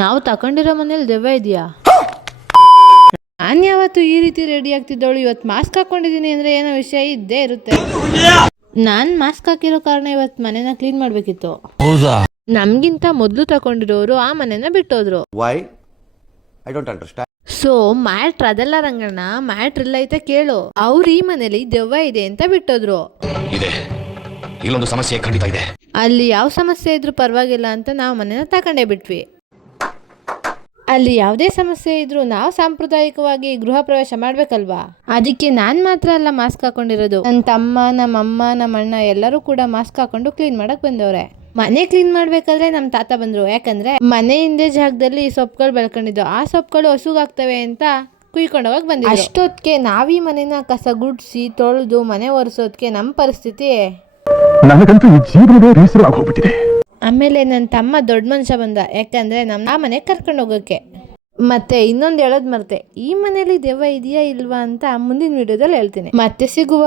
ನಾವು ತಗೊಂಡಿರೋ ಮನೇಲಿ ದೆವ್ವ ಇದೆಯಾ? ನಾನು ಯಾವತ್ತು ಈ ರೀತಿ ರೆಡಿ ಆಗ್ತಿದ್ದವಳು. ಇವತ್ತು ಮಾಸ್ಕ್ ಹಾಕೊಂಡಿದ್ದೀನಿ ಅಂದರೆ ಏನೋ ವಿಷಯ ಇದ್ದೇ ಇರುತ್ತೆ. ನಾನು ಮಾಸ್ಕ್ ಹಾಕಿರೋ ಕಾರಣ ಇವತ್ತು ಮನೆನ ಕ್ಲೀನ್ ಮಾಡಬೇಕಿತ್ತು. ನಮಗಿಂತ ಮೊದಲು ತಗೊಂಡಿರೋರು ಆ ಮನೆನ ಬಿಟ್ಟೋದ್ರು. ಸೊ ಮ್ಯಾಟ್ರ್ ಅದೆಲ್ಲ ರಂಗಣ್ಣ ಮ್ಯಾಟ್ರ್ ಇಲ್ಲ ಐತೆ ಕೇಳು. ಅವ್ರು ಈ ಮನೇಲಿ ದೆವ್ವ ಇದೆ ಅಂತ ಬಿಟ್ಟೋದ್ರು. ಇದೆ. ಇಲ್ಲೊಂದು ಸಮಸ್ಯೆ ಖಂಡಿತ ಇದೆ. ಅಲ್ಲಿ ಯಾವ ಸಮಸ್ಯೆ ಇದ್ರೂ ಪರವಾಗಿಲ್ಲ ಅಂತ ನಾವು ಮನೇನ ತಗೊಂಡೇ ಬಿಟ್ವಿ. ಅಲ್ಲಿ ಯಾವುದೇ ಸಮಸ್ಯೆ ಇದ್ರೂ ನಾವು ಸಾಂಪ್ರದಾಯಿಕವಾಗಿ ಗೃಹ ಪ್ರವೇಶ ಮಾಡ್ಬೇಕಲ್ವಾ? ಅದಕ್ಕೆ ನಾನು ಮಾತ್ರ ಅಲ್ಲ ಮಾಸ್ಕ್ ಹಾಕೊಂಡಿರೋದು. ನನ್ನ ತಮ್ಮ ನಮ್ಮ ಅಮ್ಮ ನಮ್ಮ ಅಣ್ಣ ಎಲ್ಲರೂ ಕೂಡ ಮಾಸ್ಕ್ ಹಾಕೊಂಡು ಕ್ಲೀನ್ ಮಾಡಕ್ ಬಂದವ್ರೆ. ಮನೆ ಕ್ಲೀನ್ ಮಾಡ್ಬೇಕಾದ್ರೆ ನಮ್ಮ ತಾತ ಬಂದ್ರು. ಯಾಕಂದ್ರೆ ಮನೆ ಹಿಂದೆ ಜಾಗದಲ್ಲಿ ಸೊಪ್ಪುಗಳು ಬೆಳ್ಕೊಂಡಿದ್ದು. ಆ ಸೊಪ್ಪುಗಳು ಹಸುಗಾಗ್ತವೆ ಅಂತ ಕುಯ್ಕೊಂಡು ಹೋಗಕ್ ಬಂದಿದ್ದು ಅಷ್ಟೊತ್ತಿಗೆ ನಾವೀ ಮನೆನ ಕಸ ಗುಡ್ಸಿ ತೊಳೆದು ಮನೆ ಒರೆಸೋದಕ್ಕೆ ನಮ್ಮ ಪರಿಸ್ಥಿತಿ ನನಗಂತೂ ಈ ಜೀವನವೇ ಬೇಸರವಾಗಿ ಹೋಗ್ಬಿಟ್ಟಿದೆ ಆಮೇಲೆ ನನ್ನ ತಮ್ಮ ದೊಡ್ಡ ಮನುಷ್ಯ ಬಂದ. ಯಾಕಂದರೆ ನಮ್ಮ ಆ ಮನೆಗೆ ಕರ್ಕೊಂಡು ಹೋಗೋಕ್ಕೆ ಮತ್ತೆ ಇನ್ನೊಂದು ಹೇಳೋದು ಮರ್ತೆ. ಈ ಮನೇಲಿ ದೆವ್ವ ಇದೆಯಾ ಇಲ್ವಾ ಅಂತ ಮುಂದಿನ ವಿಡಿಯೋದಲ್ಲಿ ಹೇಳ್ತೀನಿ. ಮತ್ತೆ ಸಿಗುವ.